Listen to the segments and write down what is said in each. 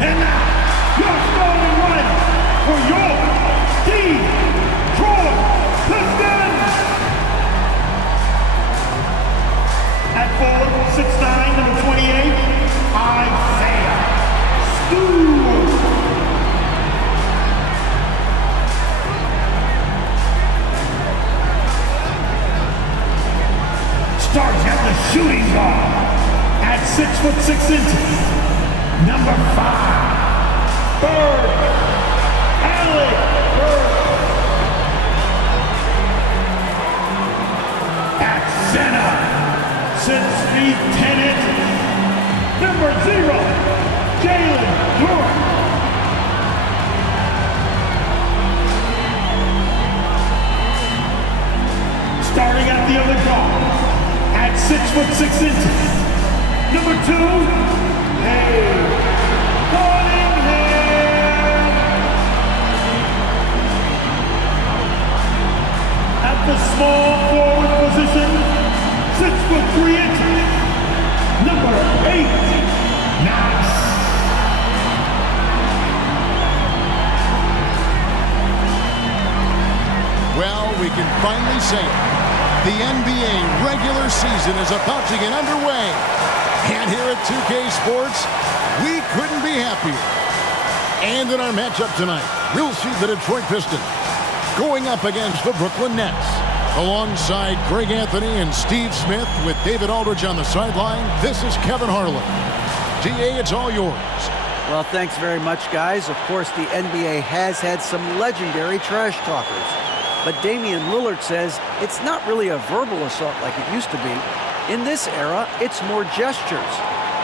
And now, your starting lineup for your Detroit Pistons. At 4, 6'9", number 28, Isaiah Stewart. Starting at the shooting guard at 6'6", number 5, Bird. Alec Bird. At center, 6 feet 10 inches, number 0, Jalen Durant. Starting at the other guard at 6'6", number 2, Cunningham. At the small forward position, 6'3", number 8, Knox. Well, we can finally say it. The NBA regular season is about to get underway. And here at 2K Sports, we couldn't be happier. And in our matchup tonight, we'll see the Detroit Pistons going up against the Brooklyn Nets. Alongside Greg Anthony and Steve Smith with David Aldridge on the sideline, this is Kevin Harlan. DA, it's all yours. Well, thanks very much, guys. Of course, the NBA has had some legendary trash talkers. But Damian Lillard says it's not really a verbal assault like it used to be. In this era, it's more gestures.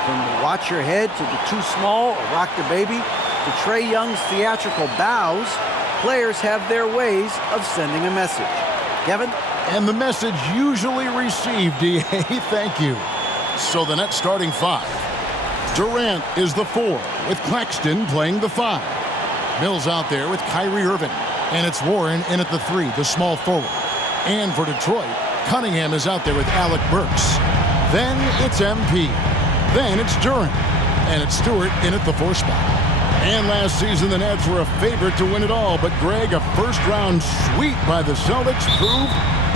From the watch your head to the too small or rock the baby to Trae Young's theatrical bows, players have their ways of sending a message. Kevin? And the message usually received, DA. Thank you. So the Nets starting 5. Durant is the 4, with Claxton playing the 5. Mills out there with Kyrie Irving. And it's Warren in at the 3, the small forward. And for Detroit, Cunningham is out there with Alec Burks. Then it's MP. Then it's Durant. And it's Stewart in at the 4 spot. And last season, the Nets were a favorite to win it all. But Greg, a first-round sweep by the Celtics proved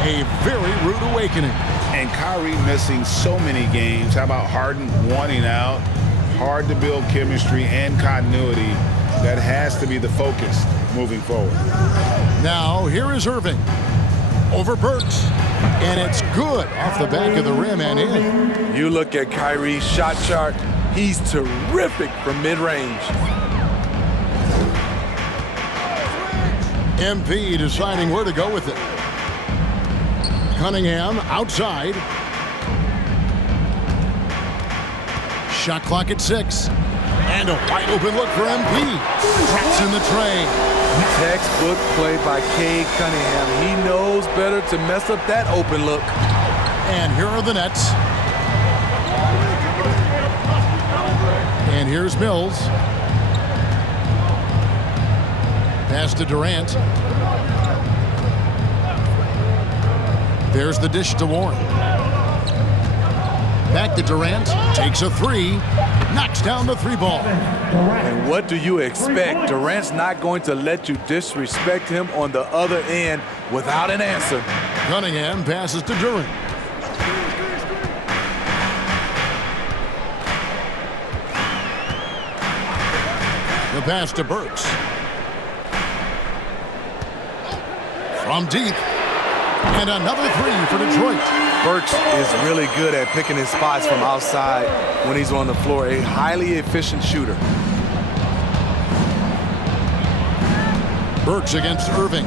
a very rude awakening. And Kyrie missing so many games. How about Harden wanting out? Hard to build chemistry and continuity. That has to be the focus moving forward. Now, here is Irving. Over Burks. And it's good off the back of the rim and in. You look at Kyrie's shot chart. He's terrific from mid-range. MP deciding where to go with it. Cunningham outside. Shot clock at 6. And a wide open look for MP. Drops in the tray. Textbook play by Cade Cunningham. He knows better to mess up that open look. And here are the Nets. And here's Mills. Pass to Durant. There's the dish to Warren. Back to Durant. Takes a 3. Knocks down the 3 ball. And what do you expect? Durant's not going to let you disrespect him on the other end without an answer. Cunningham passes to Durant. The pass to Burks. From deep. And another 3 for Detroit. Burks is really good at picking his spots from outside when he's on the floor. A highly efficient shooter. Burks against Irving.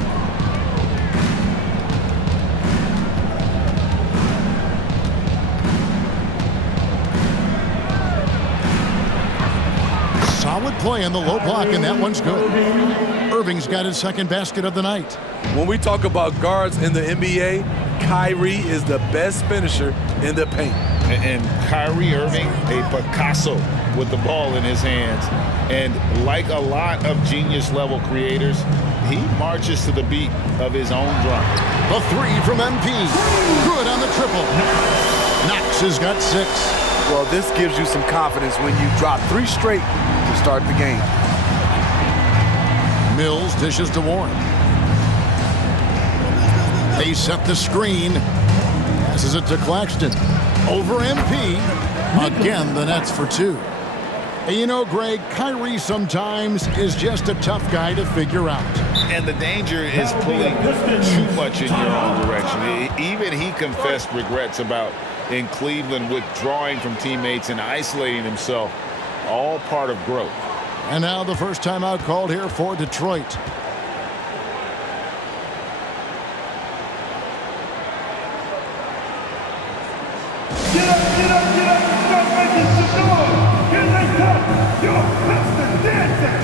Solid play on the low block, and that one's good. Irving's got his second basket of the night. When we talk about guards in the NBA, Kyrie is the best finisher in the paint. And Kyrie Irving, a Picasso with the ball in his hands. And like a lot of genius-level creators, he marches to the beat of his own drum. The 3 from MP. Good on the triple. Knox has got 6. Well, this gives you some confidence when you drop 3 straight to start the game. Mills dishes to Warren. They set the screen. Passes it to Claxton. Over MP. Again, the Nets for 2. And you know, Greg, Kyrie sometimes is just a tough guy to figure out. And the danger is pulling too much in your own direction. Even he confessed regrets about in Cleveland withdrawing from teammates and isolating himself. All part of growth. And now the first timeout called here for Detroit. Get up, get up, get up and start making some noise. Here they come. Your Pistons dancing.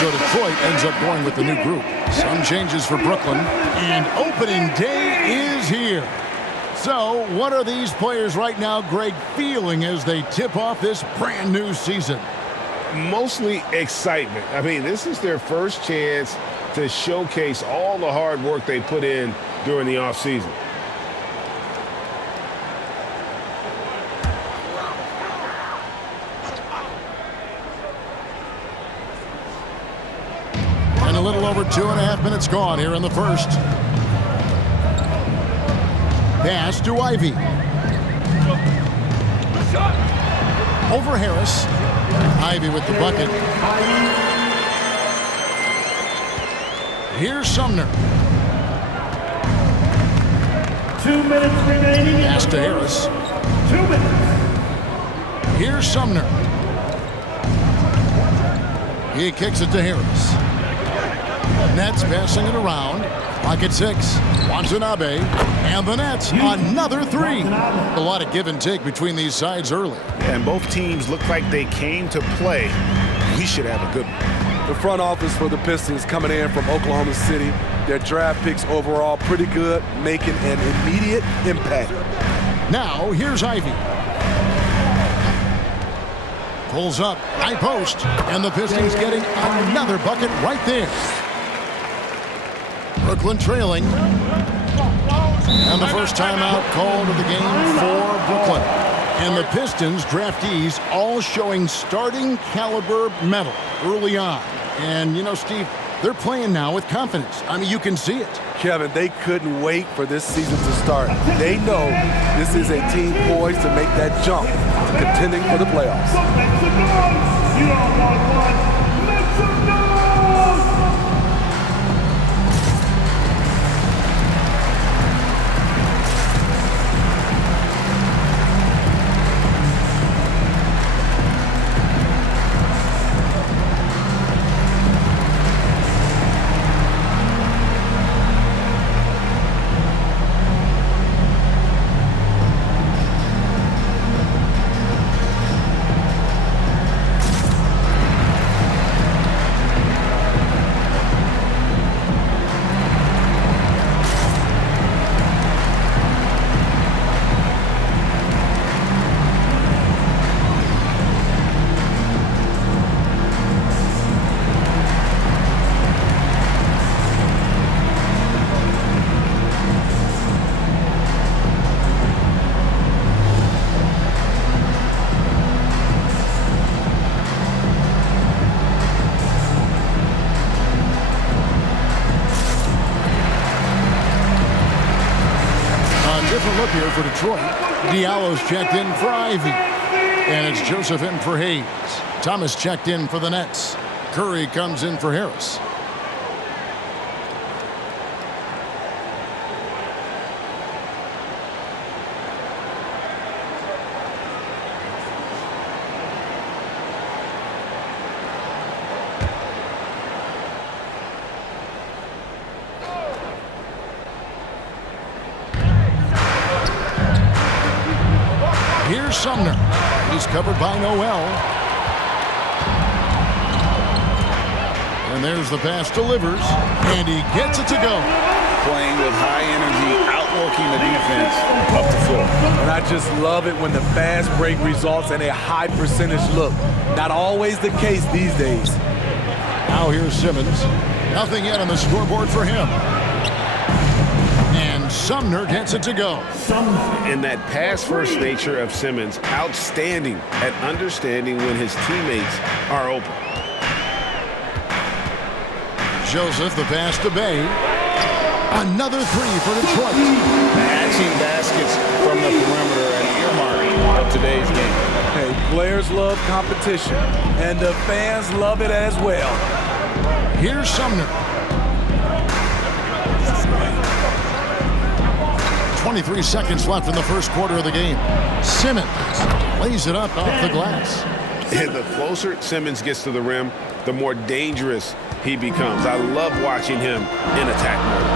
So Detroit ends up going with the new group. Some changes for Brooklyn. And opening day is here. So what are these players right now, Greg, feeling as they tip off this brand new season? Mostly excitement. I mean, this is their first chance to showcase all the hard work they put in during the offseason. And a little over 2.5 minutes gone here in the first. Pass to Ivy. Over Harris. Ivy with the bucket. Here's Sumner. 2 minutes remaining. Pass to Harris. 2 minutes. Here's Sumner. He kicks it to Harris. Nets passing it around. Clock at 6. Watanabe. And the Nets, another 3. A lot of give and take between these sides early. And both teams look like they came to play. We should have a good one. The front office for the Pistons coming in from Oklahoma City. Their draft picks overall pretty good, making an immediate impact. Now, here's Ivy. Pulls up, high post, and the Pistons getting another bucket right there. Brooklyn trailing. And the first timeout called of the game for Brooklyn. And the Pistons draftees all showing starting caliber metal early on. And, you know, Steve, they're playing now with confidence. I mean, you can see it. Kevin, they couldn't wait for this season to start. They know this is a team poised to make that jump to contending for the playoffs. So make some noise. You don't want one. Make some noise. different look here for Detroit. Diallo's checked in for Ivy. And it's Joseph in for Hayes. Thomas checked in for the Nets. Curry comes in for Harris. Here's Sumner. He's covered by Noel. And there's the pass delivers. And he gets it to go. Playing with high energy, outworking the defense up the floor. And I just love it when the fast break results in a high percentage look. Not always the case these days. Now here's Simmons. Nothing yet on the scoreboard for him. And Sumner gets it to go. And that pass-first nature of Simmons, outstanding at understanding when his teammates are open. Joseph, the pass to Bay. Another three for Detroit. Matching baskets from the perimeter and earmark of today's game. Hey, players love competition, and the fans love it as well. Here's Sumner. 23 seconds left in the first quarter of the game. Simmons lays it up off the glass. And the closer Simmons gets to the rim, the more dangerous he becomes. I love watching him in attack mode.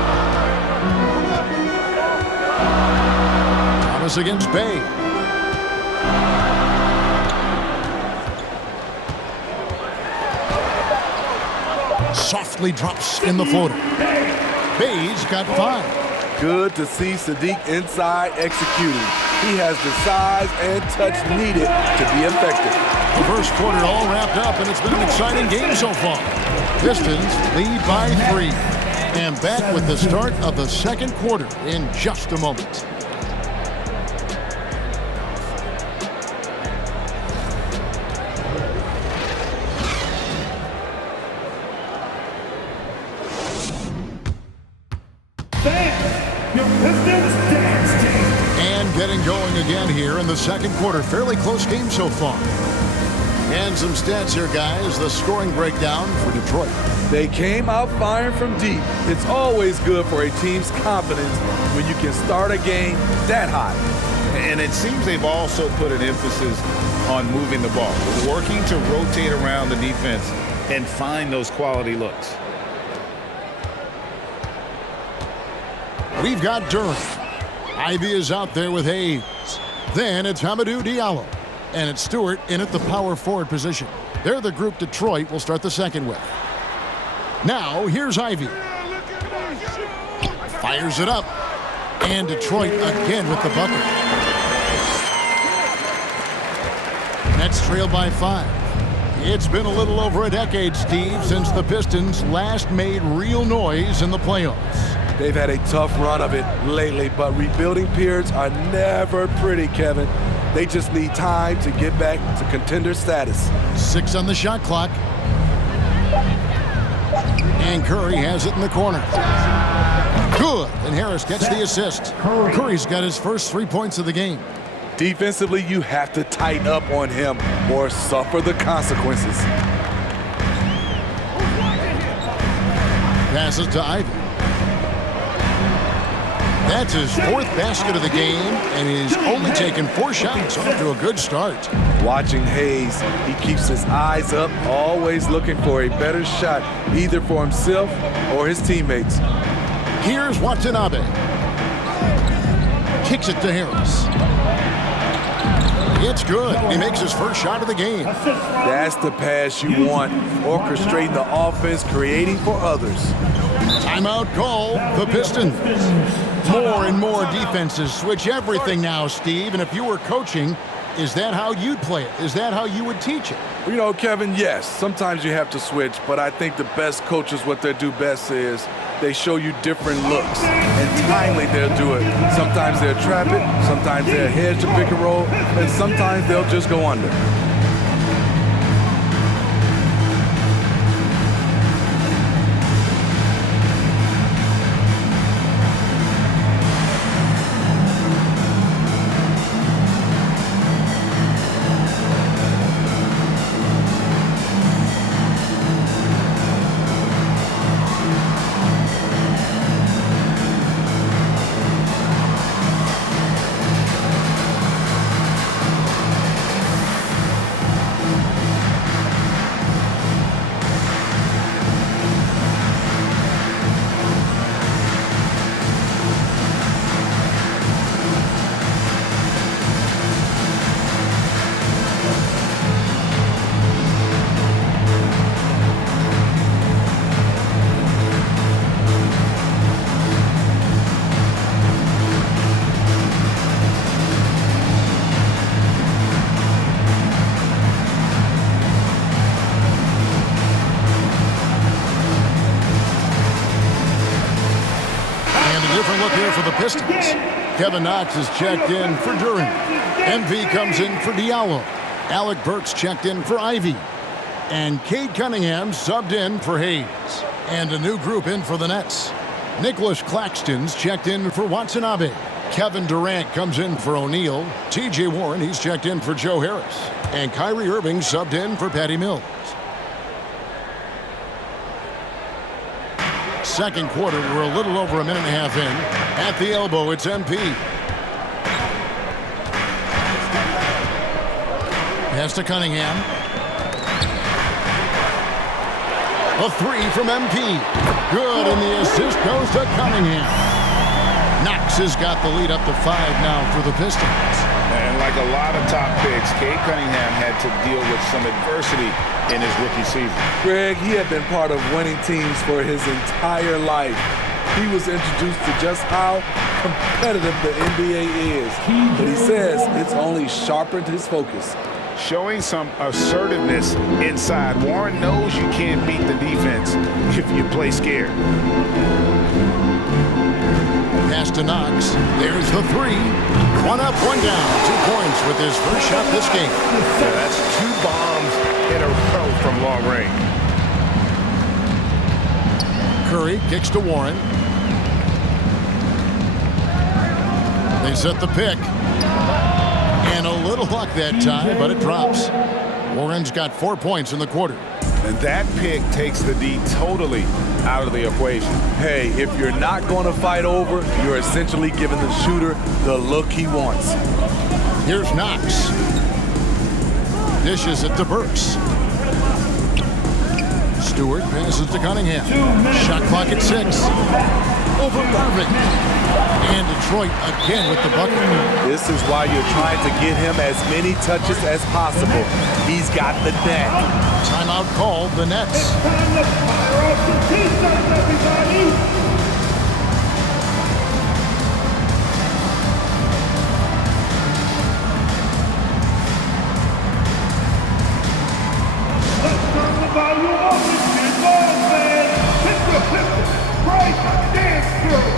Thomas against Bay. Softly drops in the floater. Bay's got 5. Good to see Sadiq inside executing. He has the size and touch needed to be effective. The first quarter all wrapped up, and it's been an exciting game so far. Pistons lead by 3. And back with the start of the second quarter in just a moment. Your Pistons dance team. And getting going again here in the second quarter. Fairly close game so far. And some stats here, guys. The scoring breakdown for Detroit. They came out firing from deep. It's always good for a team's confidence when you can start a game that high. And it seems they've also put an emphasis on moving the ball, working to rotate around the defense and find those quality looks. We've got Durham. Ivy is out there with Hayes. Then it's Hamidou Diallo. And it's Stewart in at the power forward position. They're the group Detroit will start the second with. Now, here's Ivy. Fires it up. And Detroit again with the bucket. Nets trail by 5. It's been a little over a decade, Steve, since the Pistons last made real noise in the playoffs. They've had a tough run of it lately, but rebuilding periods are never pretty, Kevin. They just need time to get back to contender status. 6 on the shot clock. And Curry has it in the corner. Good, and Harris gets the assist. Curry's got his first 3 points of the game. Defensively, you have to tighten up on him or suffer the consequences. Passes to Ivy. That's his 4th basket of the game, and he's only taken 4 shots. Off to a good start. Watching Hayes, he keeps his eyes up, always looking for a better shot, either for himself or his teammates. Here's Watanabe. Kicks it to Harris. It's good. He makes his first shot of the game. That's the pass you want, orchestrating the offense, creating for others. Timeout call, the Pistons. More and more defenses switch everything now, Steve. And if you were coaching, is that how you'd play it? Is that how you would teach it? You know, Kevin, yes. Sometimes you have to switch, but I think the best coaches, what they do best is they show you different looks. And timely, they'll do it. Sometimes they'll trap it, sometimes they'll hedge the pick and roll, and sometimes they'll just go under. different look here for the Pistons. Kevin Knox is checked in for Durant. MP comes in for Diallo. Alec Burks checked in for Ivy. And Cade Cunningham subbed in for Hayes. And a new group in for the Nets. Nicholas Claxton's checked in for Watanabe. Kevin Durant comes in for O'Neal. T.J. Warren, he's checked in for Joe Harris. And Kyrie Irving subbed in for Patty Mills. Second quarter, we're a little over a minute and a half in. At the elbow, it's MP. Pass to Cunningham. A three from MP. Good, and the assist goes to Cunningham. Knox has got the lead up to 5 now for the Pistons. And like a lot of top picks, Cade Cunningham had to deal with some adversity in his rookie season. Greg, he had been part of winning teams for his entire life. He was introduced to just how competitive the NBA is. But he says it's only sharpened his focus. Showing some assertiveness inside. Warren knows you can't beat the defense if you play scared. Pass to Knox. There's the three. One up, one down. 2 points with his first shot this game. Yeah, that's 2 bombs in a row from long range. Curry kicks to Warren. They set the pick. And a little luck that time, but it drops. Warren's got 4 points in the quarter. And that pick takes the D totally out of the equation. Hey, if you're not going to fight over, you're essentially giving the shooter the look he wants. Here's Knox. Dishes it to Burks. Stewart passes to Cunningham. Shot clock at 6. Over Irving. And Detroit again with the bucket. This is why you're trying to get him as many touches as possible. He's got the net. Timeout called, the Nets. Time to fire off some Pistons, everybody! Let's turn the volume up and get balls, man! Hit the Pistons! Break the dance through!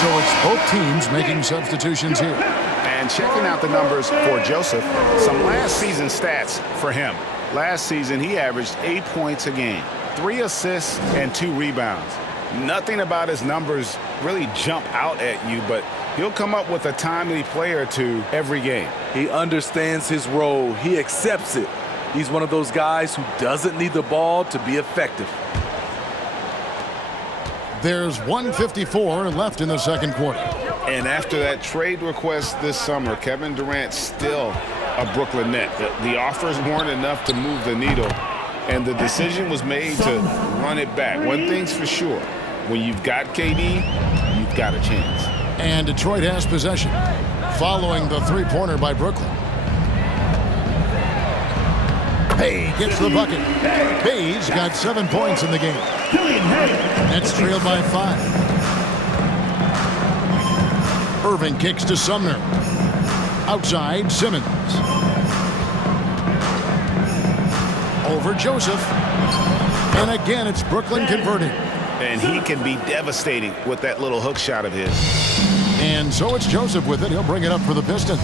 So it's both teams making substitutions here. And checking out the numbers for Joseph, some last season stats for him. Last season, he averaged 8 points a game, 3 assists, and 2 rebounds. Nothing about his numbers really jump out at you, but he'll come up with a timely play or two every game. He understands his role. He accepts it. He's one of those guys who doesn't need the ball to be effective. There's 1:54 left in the second quarter. And after that trade request this summer, Kevin Durant's still a Brooklyn Net. The offers weren't enough to move the needle, and the decision was made to run it back. One thing's for sure, when you've got KD, you've got a chance. And Detroit has possession, following the three-pointer by Brooklyn. Hay gets the bucket. Hayes got 7 points in the game. Nets trailed by 5. Irving kicks to Sumner. Outside, Simmons. Over Joseph. And again, it's Brooklyn converting. And he can be devastating with that little hook shot of his. And so it's Joseph with it. He'll bring it up for the Pistons.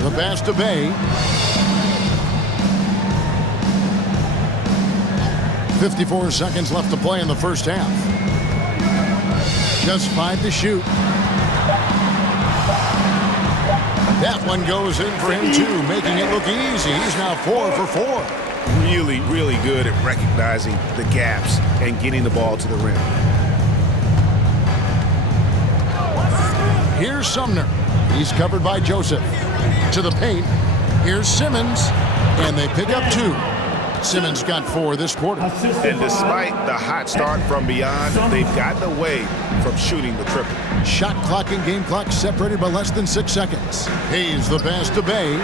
The pass to Bay. 54 seconds left to play in the first half. Just 5 to shoot. That one goes in for him too, making it look easy. He's now 4 for 4. Really, really good at recognizing the gaps and getting the ball to the rim. Here's Sumner. He's covered by Joseph. To the paint. Here's Simmons. And they pick up 2. Simmons got 4 this quarter. And despite the hot start from beyond, they've gotten away from shooting the triple. Shot clock and game clock separated by less than 6 seconds. Hayes the pass to Bay.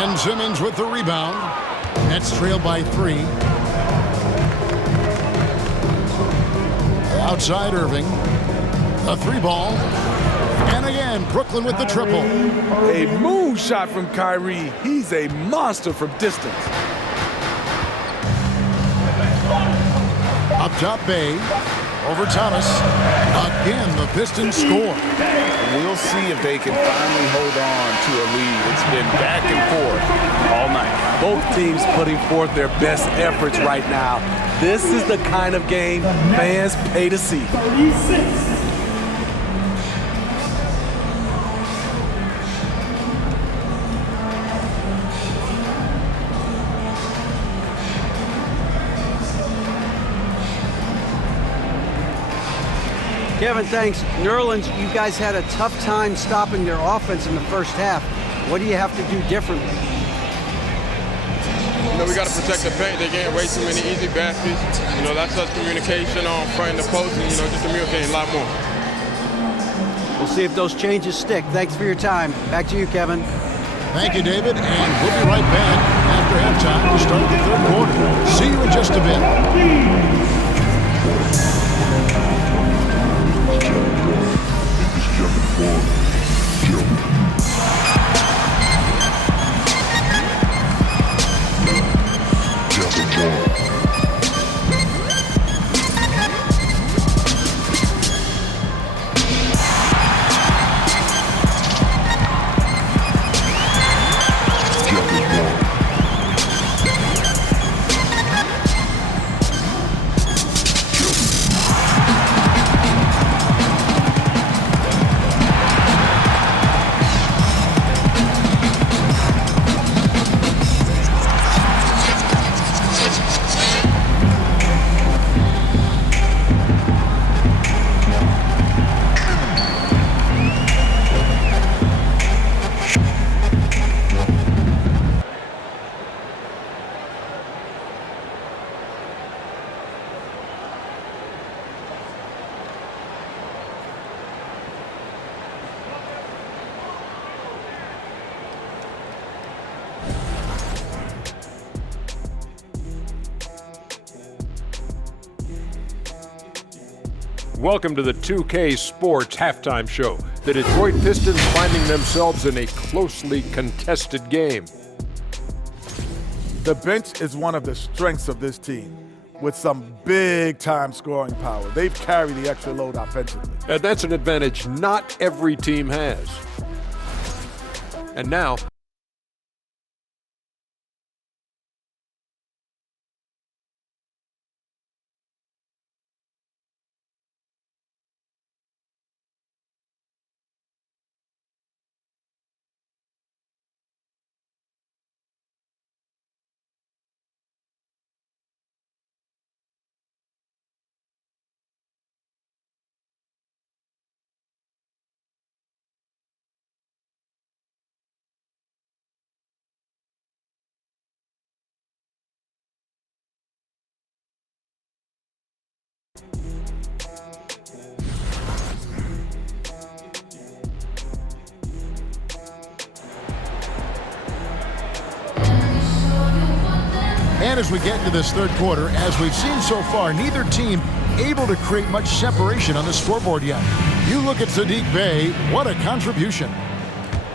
And Simmons with the rebound. Nets trailed by 3. Outside Irving. A 3-ball. And again, Brooklyn with the triple. A moon shot from Kyrie. He's a monster from distance. Up top, Bay. Over Thomas. Again, the Pistons score. We'll see if they can finally hold on to a lead. It's been back and forth all night. Both teams putting forth their best efforts right now. This is the kind of game fans pay to see. 36. Kevin, thanks. New Orleans, you guys had a tough time stopping their offense in the first half. What do you have to do differently? You know, we got to protect the paint. They're getting way too many easy baskets. You know, that's us communication on front of the post and, you know, just communicating a lot more. We'll see if those changes stick. Thanks for your time. Back to you, Kevin. Thank you, David, and we'll be right back after halftime to start the third quarter. See you in just a bit. Welcome to the 2K Sports Halftime Show. The Detroit Pistons finding themselves in a closely contested game. The bench is one of the strengths of this team, with some big-time scoring power. They've carried the extra load offensively. And that's an advantage not every team has. And now, And as we get into this third quarter, as we've seen so far, neither team able to create much separation on the scoreboard yet. You look at Saddiq Bey, what a contribution.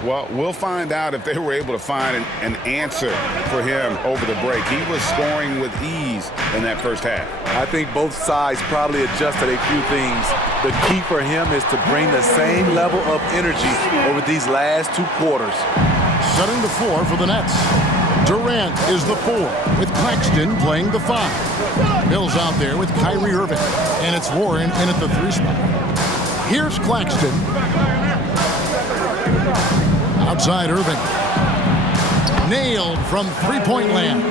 Well, we'll find out if they were able to find an answer for him over the break. He was scoring with ease in that first half. I think both sides probably adjusted a few things. The key for him is to bring the same level of energy over these last 2 quarters. Setting the floor for the Nets. Durant is the 4, with Claxton playing the 5. Mills out there with Kyrie Irving, and it's Warren in at the 3 spot. Here's Claxton. Outside Irving. Nailed from three-point land.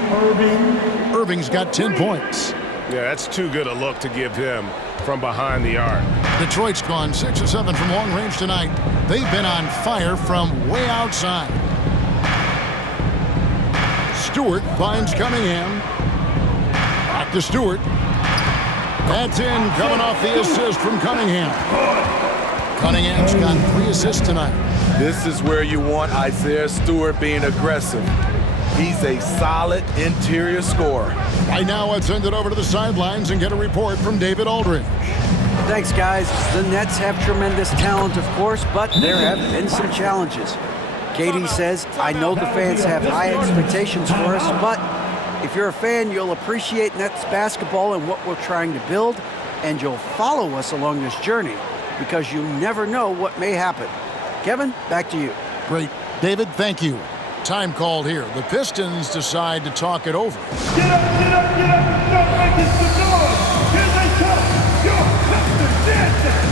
Irving's got 10 points. Yeah, that's too good a look to give him from behind the arc. Detroit's gone 6 of 7 from long range tonight. They've been on fire from way outside. Stewart finds Cunningham. Back to Stewart. That's in, coming off the assist from Cunningham. Cunningham's got 3 assists tonight. This is where you want Isaiah Stewart being aggressive. He's a solid interior scorer. Right now, let's send it over to the sidelines and get a report from David Aldridge. Thanks, guys. The Nets have tremendous talent, of course, but there have been some challenges. KD says, I know the fans have high expectations for us, but if you're a fan, you'll appreciate Nets basketball and what we're trying to build, and you'll follow us along this journey because you never know what may happen. Kevin, back to you. Great. David, thank you. Time called here. The Pistons decide to talk it over. Get up, get up, get up and start making some noise. Here they come, your Pistons dancing.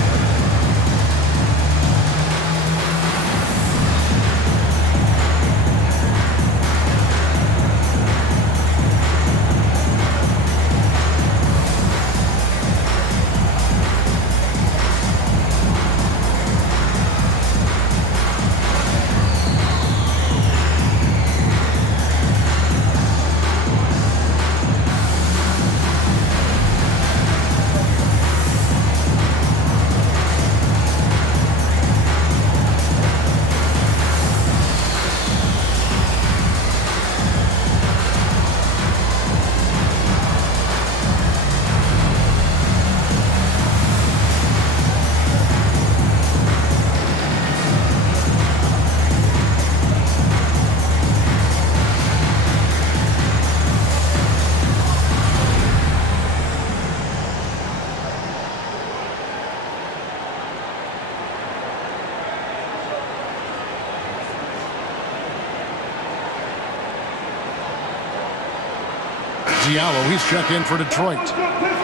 Diallo, he's checked in for Detroit.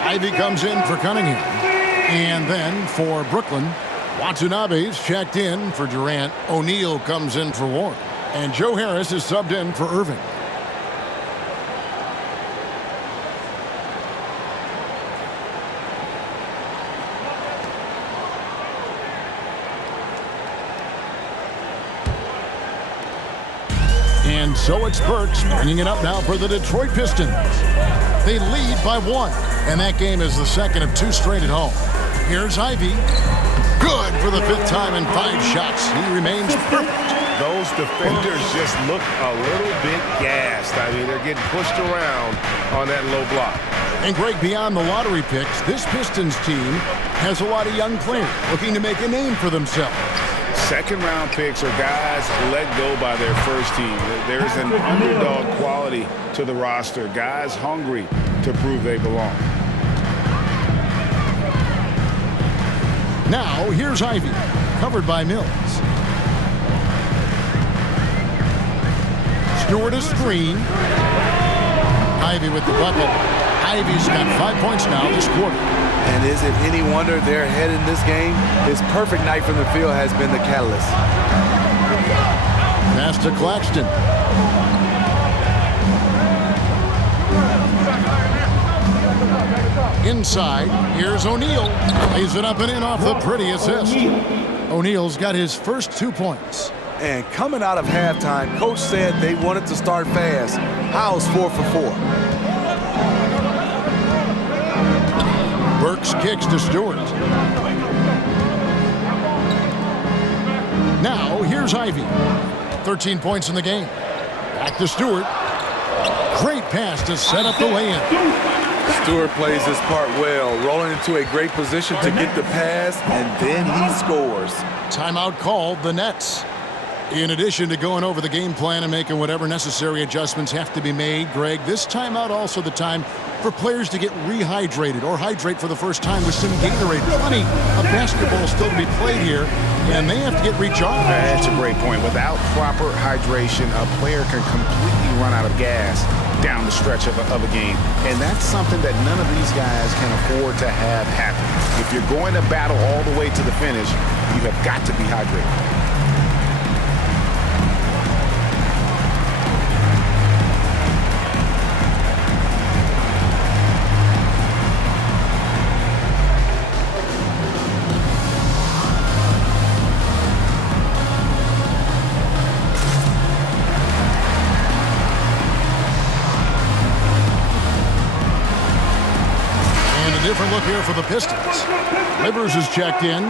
Ivy comes in for Cunningham. And then for Brooklyn, Watanabe's checked in for Durant. O'Neal comes in for Warren. And Joe Harris is subbed in for Irving. And so it's Burks bringing it up now for the Detroit Pistons. They lead by 1, and that game is the second of 2 straight at home. Here's Ivy. Good for the 5th time in 5 shots. He remains perfect. Those defenders just look a little bit gassed. I mean, they're getting pushed around on that low block. And Greg, beyond the lottery picks, this Pistons team has a lot of young players looking to make a name for themselves. Second-round picks are guys let go by their first team. There's an underdog quality to the roster. Guys hungry to prove they belong. Now, here's Ivy, covered by Mills. Stewart a screen. Ivy with the bucket. Ivy's got 5 points now this quarter. And is it any wonder they're ahead in this game? His perfect night from the field has been the catalyst. Pass to Claxton. Inside, here's O'Neal. Lays it up and in off the pretty assist. O'Neal's got his first 2 points. And coming out of halftime, Coach said they wanted to start fast. How's 4 for 4? Burks kicks to Stewart. Now, here's Ivy. 13 points in the game. Back to Stewart. Great pass to set up the lay-in. Stewart plays his part well, rolling into a great position to get the pass, and then he scores. Timeout called, the Nets. In addition to going over the game plan and making whatever necessary adjustments have to be made, Greg, this timeout also the time for players to get rehydrated or hydrate for the first time with some Gatorade. Plenty of basketball still to be played here, and they have to get recharged. That's a great point. Without proper hydration, a player can completely run out of gas down the stretch of a game. And that's something that none of these guys can afford to have happen. If you're going to battle all the way to the finish, you have got to be hydrated. Different look here for the Pistons. Livers is checked in.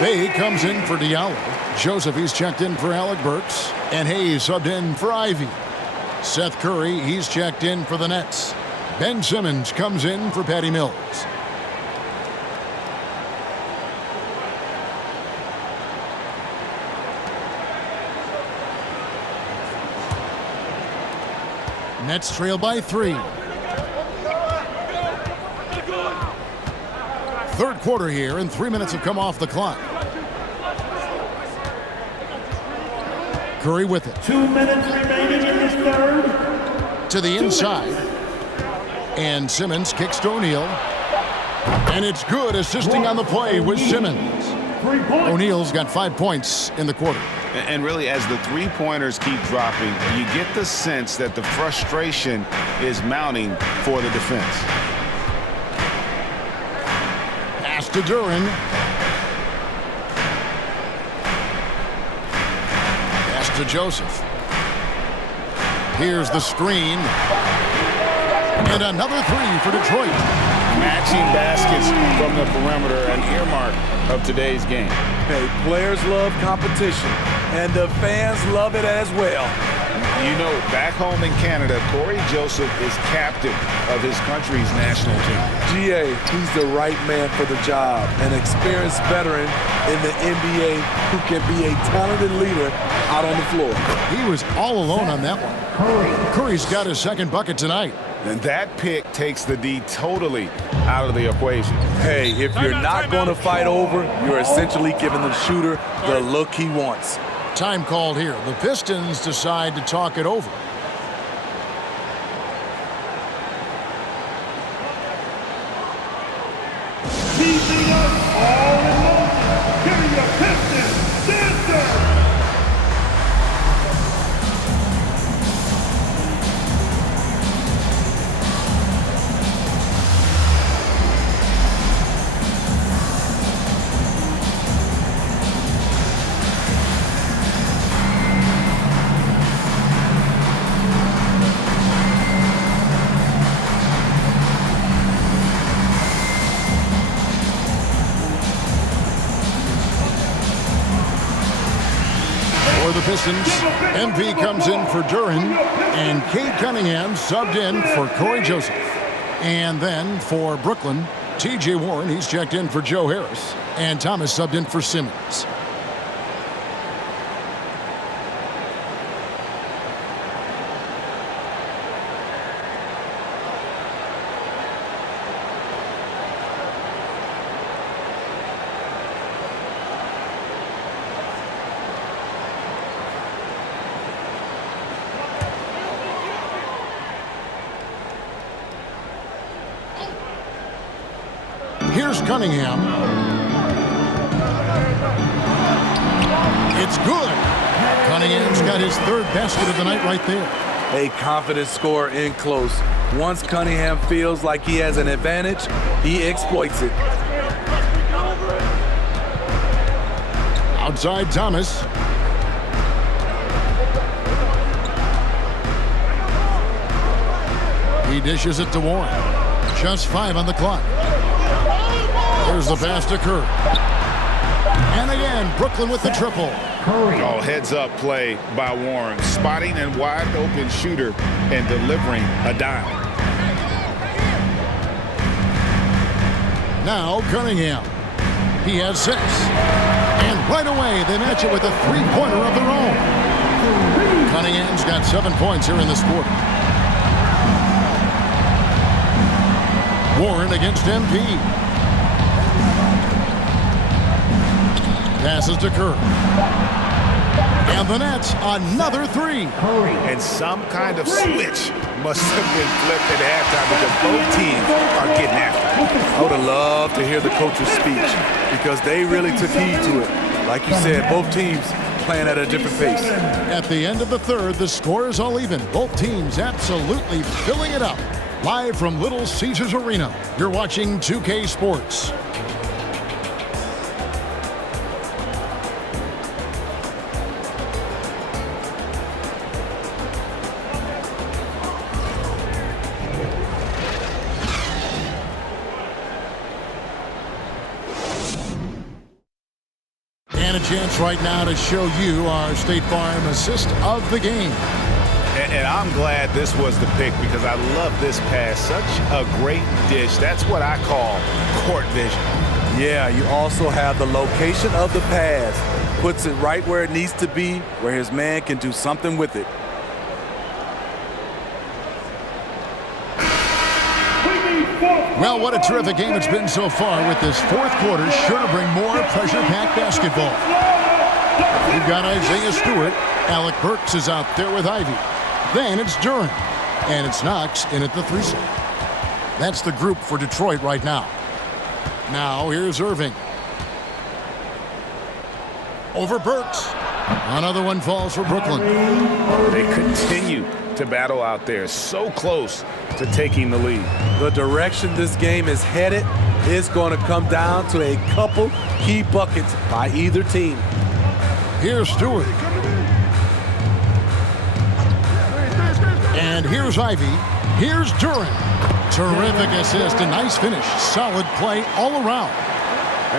Bay comes in for Diallo. Joseph, he's checked in for Alec Burks. And Hayes subbed in for Ivy. Seth Curry, he's checked in for the Nets. Ben Simmons comes in for Patty Mills. Nets trail by 3. Third quarter here, and 3 minutes have come off the clock. Curry with it. 2 minutes remaining in this third. To the inside. And Simmons kicks to O'Neal. And it's good, assisting on the play with Simmons. O'Neal's got 5 points in the quarter. And really, as the three-pointers keep dropping, you get the sense that the frustration is mounting for the defense. To Duran. Pass to Joseph. Here's the screen. And another 3 for Detroit. Matching baskets from the perimeter, an earmark of today's game. Hey, players love competition, and the fans love it as well. You know, back home in Canada, Corey Joseph is captain of his country's national team. GA, he's the right man for the job, an experienced veteran in the NBA who can be a talented leader out on the floor. He was all alone on that one. Curry's got his second bucket tonight. And that pick takes the D totally out of the equation. Hey, if you're not going to fight over, you're essentially giving the shooter the look he wants. Time called here. The Pistons decide to talk it over. Keeping us all in motion. Here are your Pistons dancers. The Pistons, MP comes in for Duran, and Cade Cunningham subbed in for Corey Joseph. And then for Brooklyn, T.J. Warren, he's checked in for Joe Harris, and Thomas subbed in for Simmons. Here's Cunningham. It's good. Cunningham's got his third basket of the night right there. A confident scorer in close. Once Cunningham feels like he has an advantage, he exploits it. Outside Thomas. He dishes it to Warren. Just 5 on the clock. There's the pass to Curry. And again, Brooklyn with the triple. Oh, heads-up play by Warren, spotting a wide-open shooter and delivering a dime. Now Cunningham. He has 6. And right away, they match it with a three-pointer of their own. Cunningham's got 7 points here in this quarter. Warren against MP. Passes to Kerr. And the Nets, another three. And some kind of switch must have been flipped at halftime because both teams are getting after it. I would have loved to hear the coach's speech because they really took heed to it. Like you said, both teams playing at a different pace. At the end of the third, the score is all even. Both teams absolutely filling it up. Live from Little Caesars Arena, you're watching 2K Sports. And a chance right now to show you our State Farm assist of the game. And I'm glad this was the pick because I love this pass. Such a great dish. That's what I call court vision. Yeah, you also have the location of the pass. Puts it right where it needs to be, where his man can do something with it. Well, what a terrific game it's been so far with this fourth quarter. Sure to bring more pressure-packed basketball. We've got Isaiah Stewart. Alec Burks is out there with Ivy. Then it's Duran. And it's Knox in at the 3 slot. That's the group for Detroit right now. Now here's Irving. Over Burks. Another one falls for Brooklyn. They continue to battle out there. So close to taking the lead. The direction this game is headed is going to come down to a couple key buckets by either team. Here's Stewart. And here's Ivy. Here's Duran. Terrific assist, a nice finish. Solid play all around.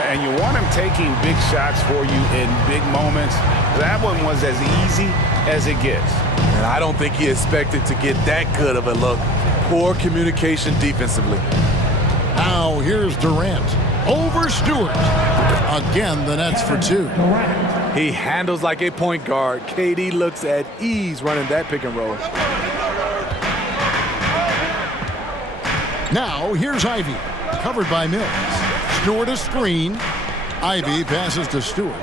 And you want him taking big shots for you in big moments. That one was as easy as it gets. And I don't think he expected to get that good of a look. Poor communication defensively. Now here's Durant. Over Stewart. Again, the Nets for 2. He handles like a point guard. KD looks at ease running that pick and roll. Now here's Ivy. Covered by Mills. Stewart a screen. Ivy passes to Stewart.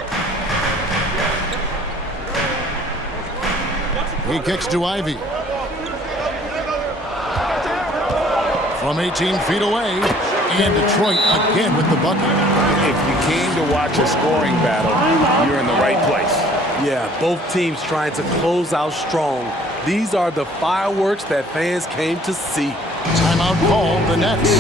He kicks to Ivy. From 18 feet away. And Detroit again with the bucket. If you came to watch a scoring battle, you're in the right place. Yeah, both teams trying to close out strong. These are the fireworks that fans came to see. Timeout call, the Nets.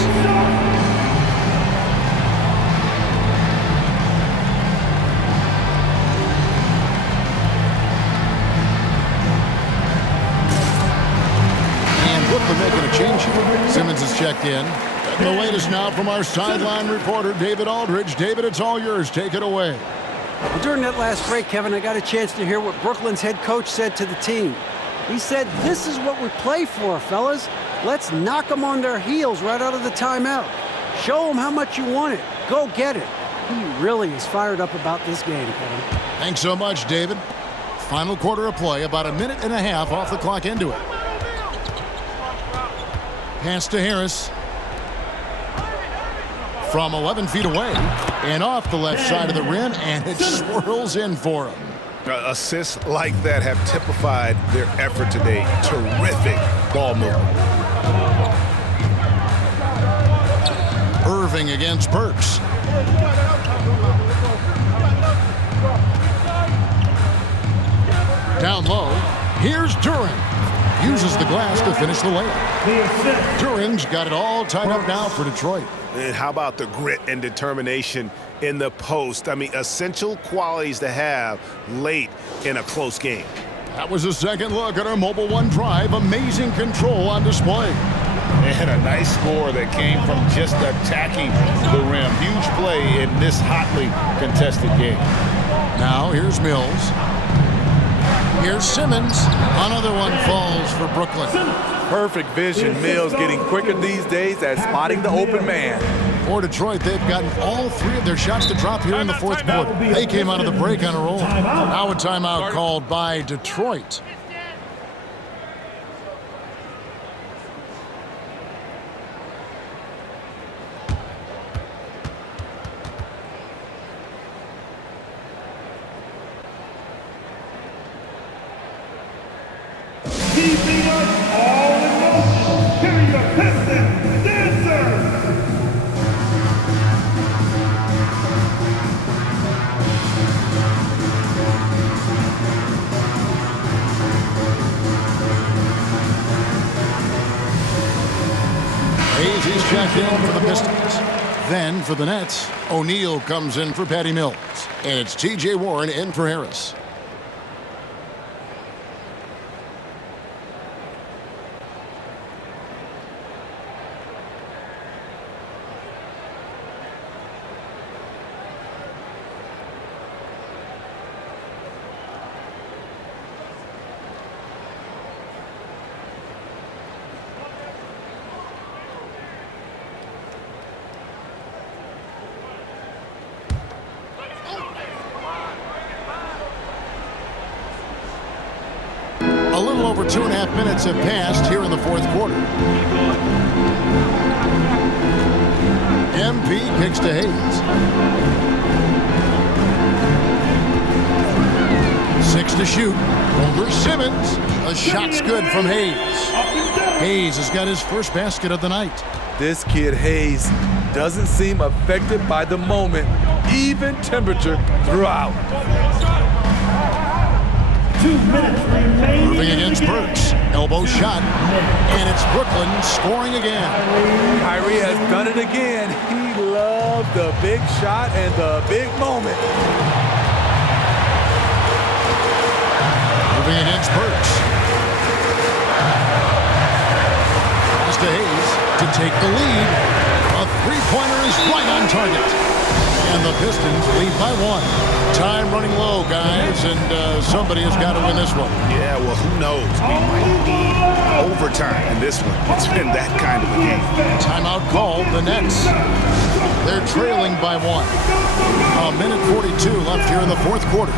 Brooklyn making a change here. Simmons is checked in. And the latest now from our sideline reporter, David Aldridge. David, it's all yours. Take it away. Well, during that last break, Kevin, I got a chance to hear what Brooklyn's head coach said to the team. He said, "This is what we play for, fellas. Let's knock them on their heels right out of the timeout. Show them how much you want it. Go get it." He really is fired up about this game, Kevin. Thanks so much, David. Final quarter of play, about a minute and a half off the clock into it. Pass to Harris. From 11 feet away and off the left side of the rim, and it swirls in for him. Assists like that have typified their effort today. Terrific ball movement. Irving against Burks. Down low, here's Duran. Uses the glass to finish the layup. Duran's got it all tied up now for Detroit. And how about the grit and determination in the post? I mean, essential qualities to have late in a close game. That was a second look at our Mobile One drive. Amazing control on display. And a nice score that came from just attacking the rim. Huge play in this hotly contested game. Now here's Mills. Here's Simmons. Another one falls for Brooklyn. Perfect vision. Mills getting quicker these days at spotting the open man. For Detroit, they've gotten all 3 of their shots to drop here in the fourth quarter. They came out of the break on a roll. Now a timeout called by Detroit. Keeping us all in motion. Here are your Pistons dancers. Hayes is checked in for the Pistons. Then for the Nets, O'Neal comes in for Patty Mills. And it's T.J. Warren in for Harris. A little over 2.5 minutes have passed here in the fourth quarter. MP kicks to Hayes. 6 to shoot. Over Simmons. A shot's good from Hayes. Hayes has got his first basket of the night. This kid Hayes doesn't seem affected by the moment, even temperature throughout. 2 minutes remaining. Moving against Burks. Elbow shot. And it's Brooklyn scoring again. Kyrie has done it again. He loved the big shot and the big moment. Moving against Burks. Pass to Hayes to take the lead. A three-pointer is right on target. And the Pistons lead by 1. Time running low, guys, and somebody has got to win this one. Yeah, well, who knows? We might need overtime in this one. It's been that kind of a game. Timeout called, the Nets. They're trailing by 1. A minute 42 left here in the fourth quarter.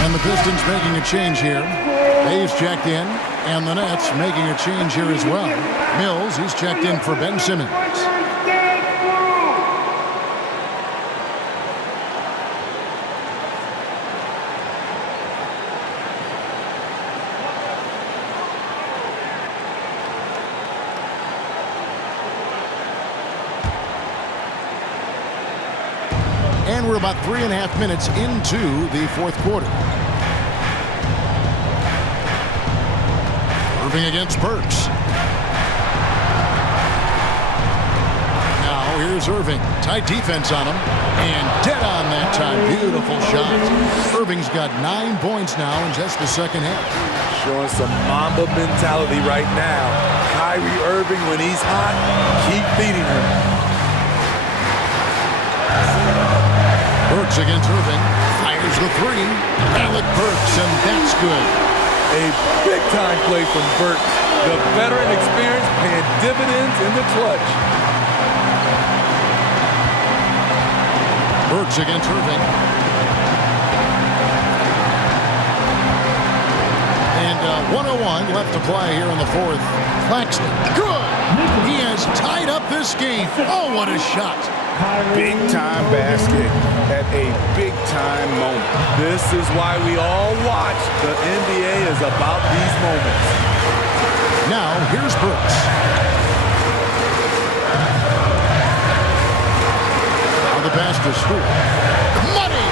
And the Pistons making a change here. Hayes checked in, and the Nets making a change here as well. Mills, he's checked in for Ben Simmons. And we're about 3.5 minutes into the fourth quarter. Irving against Burks. Now here's Irving. Tight defense on him. And dead on that time. Beautiful shot. Irving's got 9 points now in just the second half. Showing some Mamba mentality right now. Kyrie Irving, when he's hot, keep feeding him. Burks against Irving. Fires the 3. Alec Burks, and that's good. A big-time play from Burks. The veteran experience paying dividends in the clutch. Burks against Irving. And 1:01 left to play here in the fourth. Claxton, good! He has tied up this game. Oh, what a shot! Big-time basket at a big-time moment. This is why we all watch. The NBA is about these moments. Now, here's Brooks. Now the pass to Stewart. Money!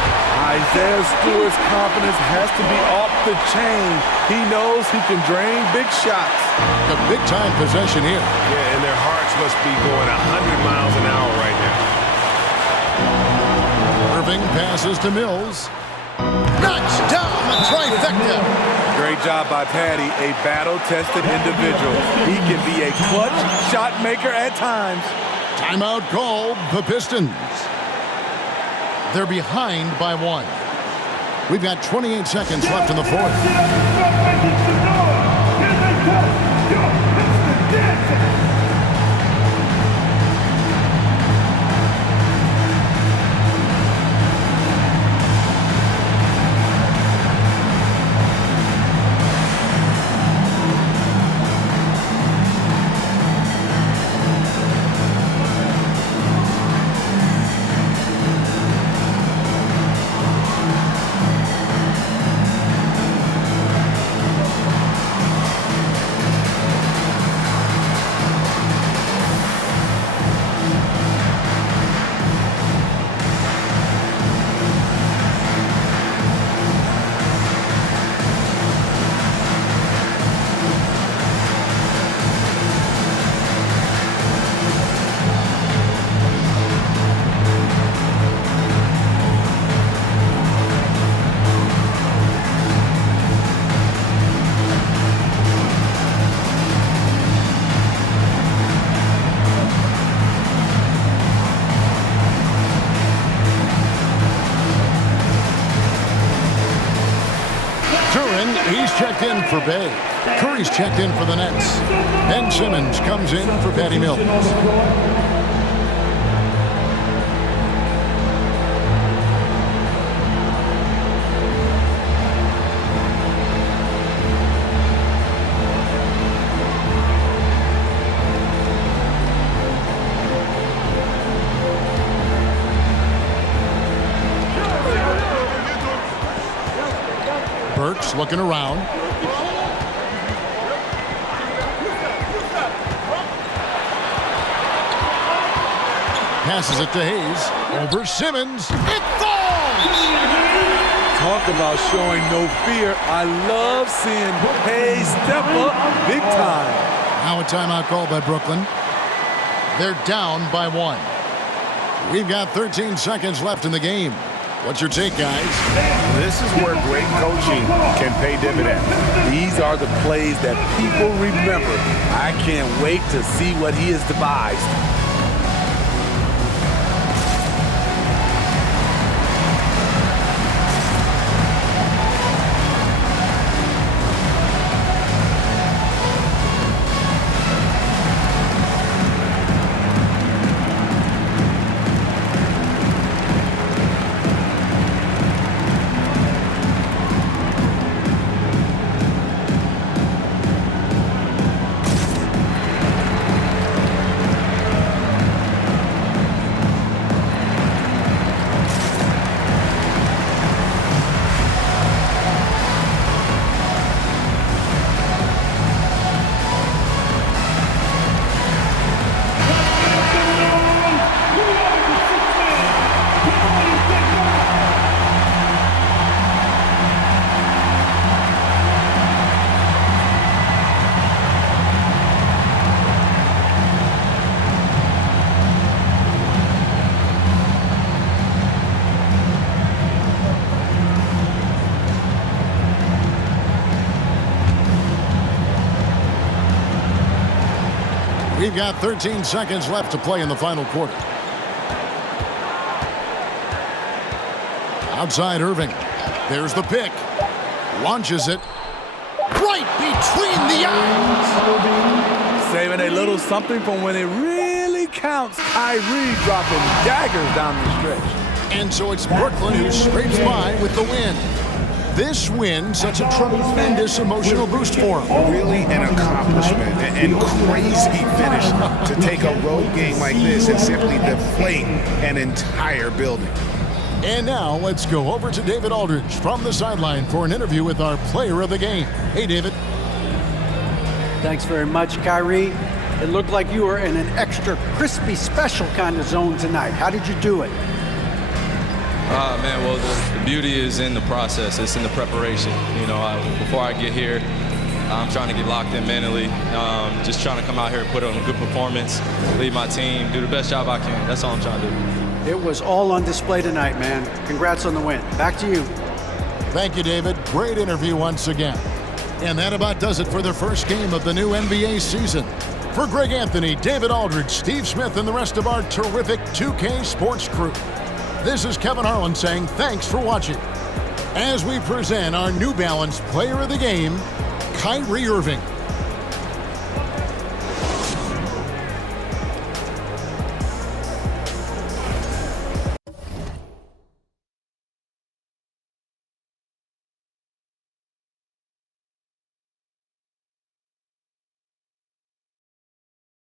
Isaiah Stewart's confidence has to be off the chain. He knows he can drain big shots. A big-time possession here. Yeah, and their hearts must be going 100 miles an hour right now. Irving passes to Mills. Knocks down the trifecta. Great job by Patty, a battle-tested individual. He can be a clutch shot maker at times. Timeout called, the Pistons. They're behind by 1. We've got 28 seconds left in the fourth. Here they come, your Pistons dancers. checked in for Bay. Curry's checked in for the Nets. Ben Simmons comes in for Patty Mills. Burks looking around. Passes it to Hayes. Over Simmons. It falls! Talk about showing no fear. I love seeing Hayes step up big time. Now a timeout called by Brooklyn. They're down by 1. We've got 13 seconds left in the game. What's your take, guys? This is where great coaching can pay dividends. These are the plays that people remember. I can't wait to see what he has devised. We've got 13 seconds left to play in the final quarter. Outside Irving. There's the pick. Launches it. Right between the eyes. Saving a little something from when it really counts. Kyrie dropping daggers down the stretch. And so it's Brooklyn who scrapes by with the win. This win such a tremendous emotional boost for him. Really an accomplishment and crazy finish to take a road game like this and simply deflate an entire building. And now let's go over to David Aldridge from the sideline for an interview with our player of the game. Hey, David. Thanks very much, Kyrie. It looked like you were in an extra crispy special kind of zone tonight. How did you do it? Man, well, the beauty is in the process. It's in the preparation. You know, before I get here, I'm trying to get locked in mentally. Just trying to come out here and put on a good performance, lead my team, do the best job I can. That's all I'm trying to do. It was all on display tonight, man. Congrats on the win. Back to you. Thank you, David. Great interview once again. And that about does it for the first game of the new NBA season. For Greg Anthony, David Aldridge, Steve Smith, and the rest of our terrific 2K Sports crew, this is Kevin Harlan saying thanks for watching as we present our New Balance Player of the Game, Kyrie Irving.